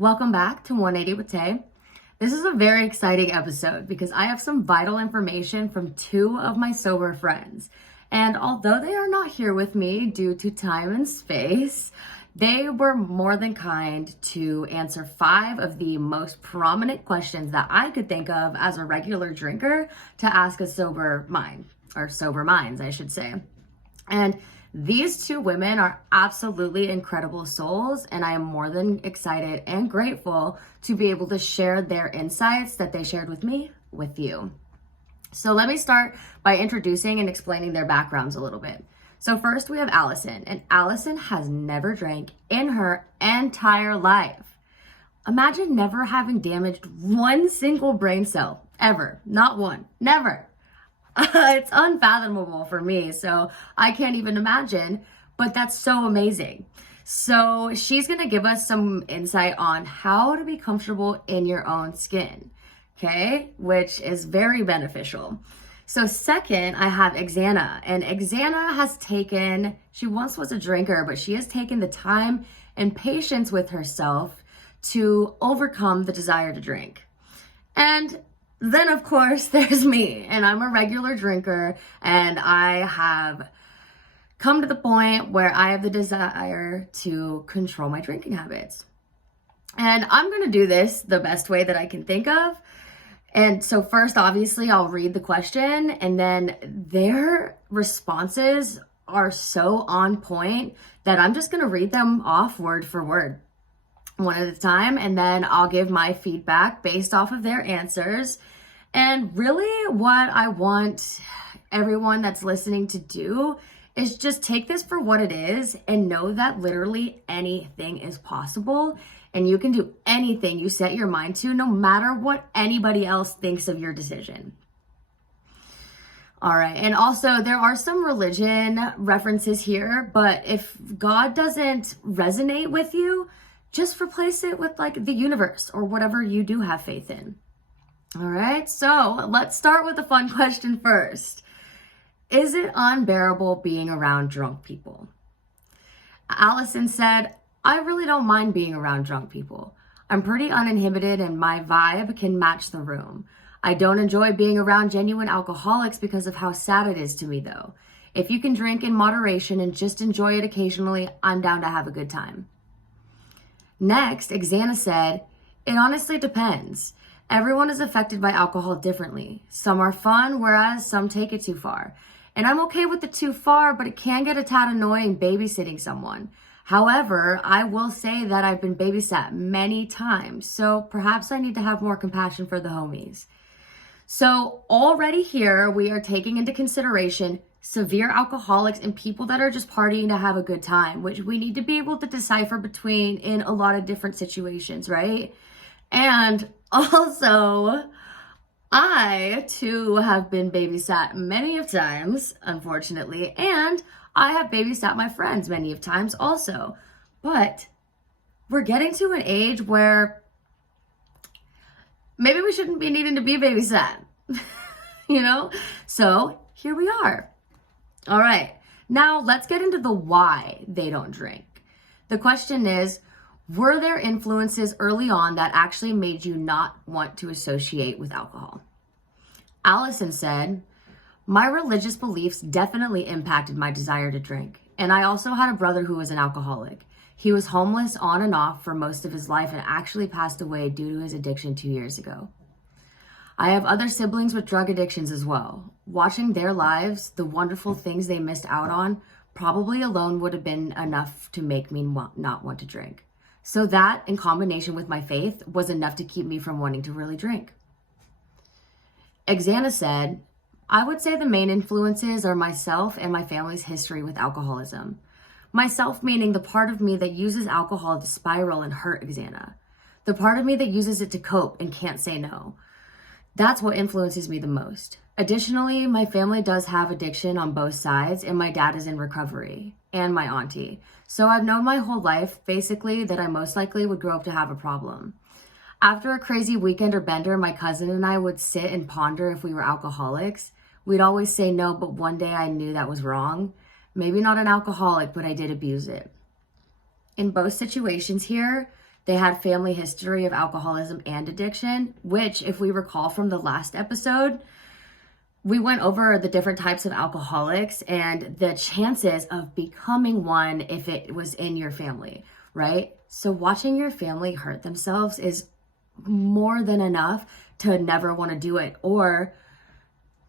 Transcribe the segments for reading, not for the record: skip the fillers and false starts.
Welcome back to 180 with Tay. This is a very exciting episode because I have some vital information from two of my sober friends. And although they are not here with me due to time and space, they were more than kind to answer 5 of the most prominent questions that I could think of as a regular drinker to ask a sober mind, or sober minds, I should say. And these two women are absolutely incredible souls, and I am more than excited and grateful to be able to share their insights that they shared with me with you. So let me start by introducing and explaining their backgrounds a little bit. So first we have Allison, and Allison has never drank in her entire life. Imagine never having damaged one single brain cell, ever. Not one, never. It's unfathomable for me, so I can't even imagine, but that's so amazing. So she's going to give us some insight on how to be comfortable in your own skin, okay, which is very beneficial. So second, I have Xana, and Xana has taken, she once was a drinker, but she has taken the time and patience with herself to overcome the desire to drink. And then, of course, there's me, and I'm a regular drinker, and I have come to the point where I have the desire to control my drinking habits. And I'm going to do this the best way that I can think of. And so first, obviously, I'll read the question, and then their responses are so on point that I'm just going to read them off word for word, one at a time, and then I'll give my feedback based off of their answers. And really what I want everyone that's listening to do is just take this for what it is and know that literally anything is possible, and you can do anything you set your mind to, no matter what anybody else thinks of your decision. All right, and also there are some religion references here, but if God doesn't resonate with you, just replace it with like the universe or whatever you do have faith in. All right, so let's start with a fun question first. Is it unbearable being around drunk people? Allison said, I really don't mind being around drunk people. I'm pretty uninhibited and my vibe can match the room. I don't enjoy being around genuine alcoholics because of how sad it is to me though. If you can drink in moderation and just enjoy it occasionally, I'm down to have a good time. Next, Xana said, it honestly depends. Everyone is affected by alcohol differently. Some are fun, whereas some take it too far. And I'm okay with the too far, but it can get a tad annoying babysitting someone. However, I will say that I've been babysat many times, so perhaps I need to have more compassion for the homies. So already here, we are taking into consideration severe alcoholics and people that are just partying to have a good time, which we need to be able to decipher between in a lot of different situations, right? And also, I too have been babysat many of times, unfortunately, and I have babysat my friends many of times also. But we're getting to an age where maybe we shouldn't be needing to be babysat, you know? So here we are. All right, now let's get into the why they don't drink. The question is, were there influences early on that actually made you not want to associate with alcohol? Allison said, my religious beliefs definitely impacted my desire to drink. And I also had a brother who was an alcoholic. He was homeless on and off for most of his life and actually passed away due to his addiction 2 years ago. I have other siblings with drug addictions as well. Watching their lives, the wonderful things they missed out on, probably alone would have been enough to make me not want to drink. So that, in combination with my faith, was enough to keep me from wanting to really drink. Xana said, I would say the main influences are myself and my family's history with alcoholism. Myself meaning the part of me that uses alcohol to spiral and hurt Xana. The part of me that uses it to cope and can't say no. That's what influences me the most. Additionally, my family does have addiction on both sides, and my dad is in recovery, and my auntie. So I've known my whole life, basically, that I most likely would grow up to have a problem. After a crazy weekend or bender, my cousin and I would sit and ponder if we were alcoholics. We'd always say no, but one day I knew that was wrong. Maybe not an alcoholic, but I did abuse it. In both situations here, They had family history of alcoholism and addiction, which, if we recall from the last episode, we went over the different types of alcoholics and the chances of becoming one if it was in your family, right? So watching your family hurt themselves is more than enough to never want to do it, or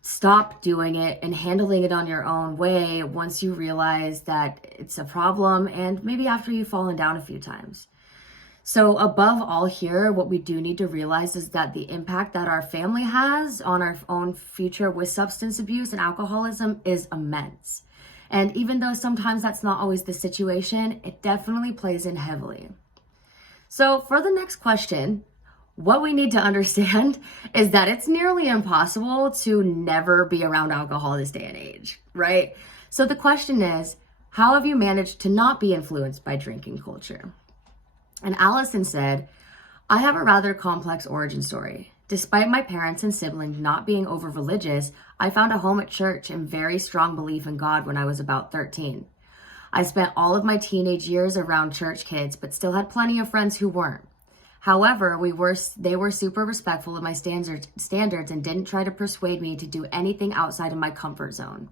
stop doing it and handling it on your own way once you realize that it's a problem, and maybe after you've fallen down a few times. So above all here, what we do need to realize is that the impact that our family has on our own future with substance abuse and alcoholism is immense. And even though sometimes that's not always the situation, it definitely plays in heavily. So for the next question, what we need to understand is that it's nearly impossible to never be around alcohol this day and age, right? So the question is, how have you managed to not be influenced by drinking culture? And Allison said, I have a rather complex origin story. Despite my parents and siblings not being over religious, I found a home at church and very strong belief in God when I was about 13. I spent all of my teenage years around church kids, but still had plenty of friends who weren't. However, they were super respectful of my standards and didn't try to persuade me to do anything outside of my comfort zone.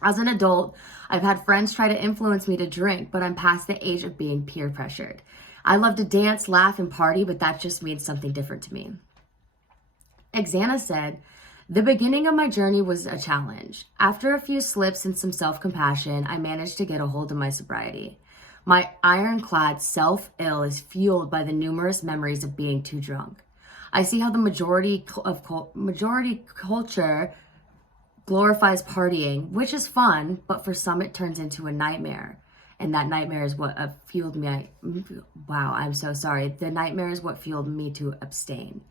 As an adult, I've had friends try to influence me to drink, but I'm past the age of being peer pressured. I love to dance, laugh, and party, but that just means something different to me. Xana said, the beginning of my journey was a challenge. After a few slips and some self-compassion, I managed to get a hold of my sobriety. My ironclad self-ill is fueled by the numerous memories of being too drunk. I see how the majority culture glorifies partying, which is fun, but for some it turns into a nightmare. And that nightmare is what fueled me. Wow, I'm so sorry. The nightmare is what fueled me to abstain.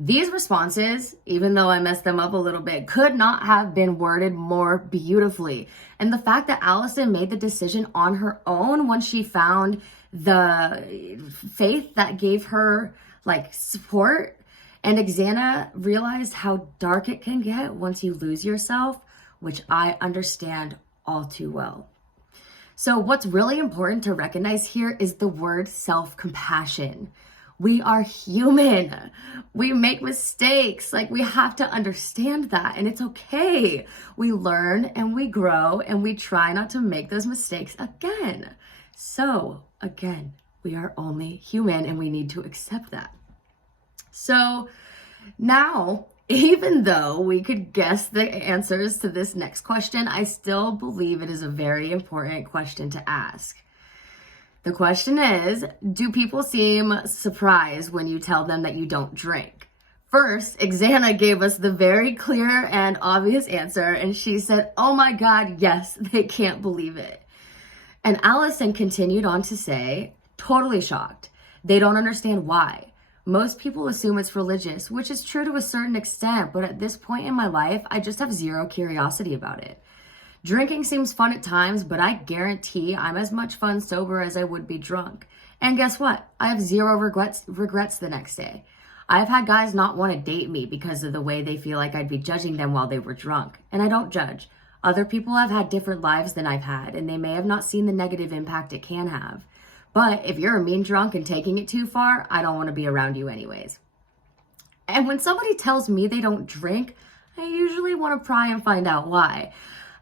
These responses, even though I messed them up a little bit, could not have been worded more beautifully. And the fact that Allison made the decision on her own once she found the faith that gave her support, and Xana realized how dark it can get once you lose yourself, which I understand all too well. So what's really important to recognize here is the word self-compassion. We are human. We make mistakes. We have to understand that, and it's okay. We learn and we grow and we try not to make those mistakes again. So again, we are only human and we need to accept that. So now, even though we could guess the answers to this next question, I still believe it is a very important question to ask. The question is, do people seem surprised when you tell them that you don't drink? First, Xana gave us the very clear and obvious answer, and she said, oh my God, yes, they can't believe it. And Allison continued on to say, totally shocked. They don't understand why. Most people assume it's religious, which is true to a certain extent, but at this point in my life, I just have zero curiosity about it. Drinking seems fun at times, but I guarantee I'm as much fun sober as I would be drunk. And guess what? I have zero regrets the next day. I've had guys not want to date me because of the way they feel like I'd be judging them while they were drunk. And I don't judge. Other people have had different lives than I've had, and they may have not seen the negative impact it can have. But if you're a mean drunk and taking it too far, I don't want to be around you anyways. And when somebody tells me they don't drink, I usually want to pry and find out why.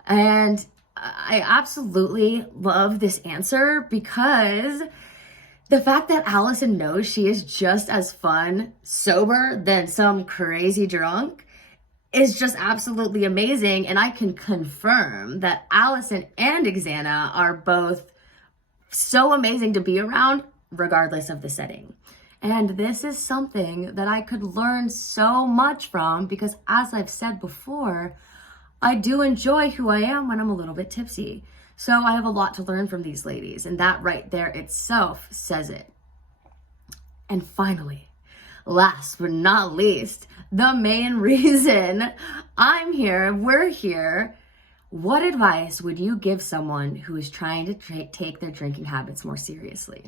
And I absolutely love this answer because the fact that Allison knows she is just as fun sober than some crazy drunk is just absolutely amazing. And I can confirm that Allison and Xana are both so amazing to be around, regardless of the setting. And this is something that I could learn so much from because, as I've said before, I do enjoy who I am when I'm a little bit tipsy. So I have a lot to learn from these ladies, and that right there itself says it. And finally, last but not least, the main reason we're here, what advice would you give someone who is trying to take their drinking habits more seriously?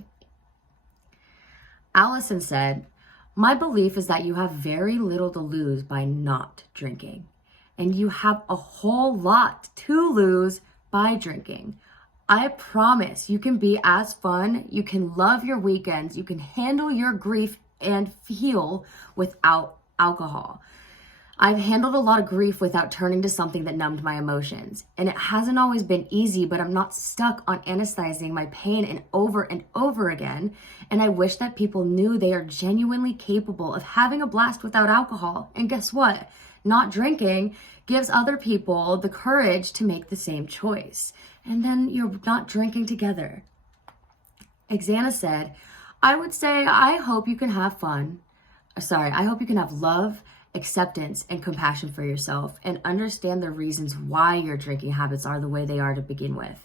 Allison said, my belief is that you have very little to lose by not drinking. And you have a whole lot to lose by drinking. I promise you can be as fun, you can love your weekends, you can handle your grief and feel without alcohol. I've handled a lot of grief without turning to something that numbed my emotions. And it hasn't always been easy, but I'm not stuck on anesthetizing my pain and over again. And I wish that people knew they are genuinely capable of having a blast without alcohol. And guess what? Not drinking gives other people the courage to make the same choice. And then you're not drinking together. Xana said, I would say, I hope you can have fun. I hope you can have love, acceptance, and compassion for yourself and understand the reasons why your drinking habits are the way they are to begin with.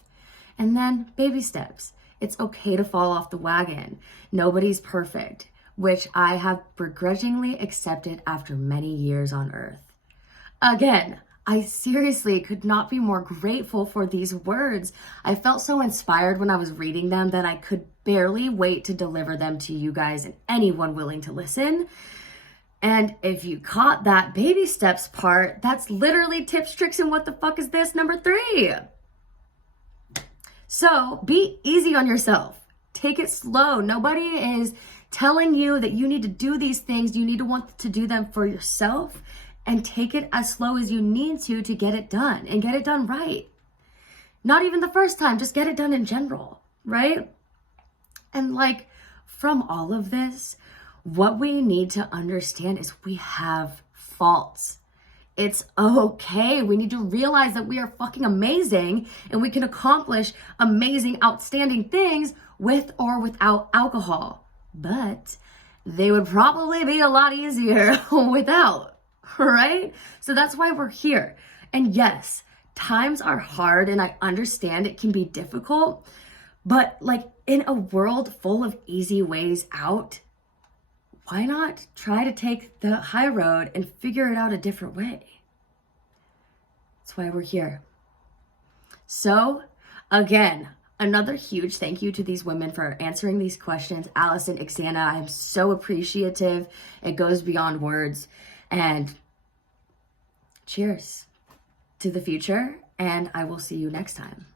And then baby steps. It's okay to fall off the wagon. Nobody's perfect, which I have begrudgingly accepted after many years on earth. Again, I seriously could not be more grateful for these words. I felt so inspired when I was reading them that I could barely wait to deliver them to you guys and anyone willing to listen. And if you caught that baby steps part, that's literally tips, tricks, and what the fuck is this number 3. So be easy on yourself. Take it slow. Nobody is telling you that you need to do these things. You need to want to do them for yourself and take it as slow as you need to get it done and get it done right. Not even the first time, just get it done in general, right? And like from all of this, what we need to understand is we have faults. It's okay. We need to realize that we are fucking amazing and we can accomplish amazing, outstanding things with or without alcohol. But they would probably be a lot easier without, right? So that's why we're here. And yes, times are hard and I understand it can be difficult, but like in a world full of easy ways out, why not try to take the high road and figure it out a different way? That's why we're here. So again, another huge thank you to these women for answering these questions. Allison, Xana, I'm so appreciative. It goes beyond words. And cheers to the future. And I will see you next time.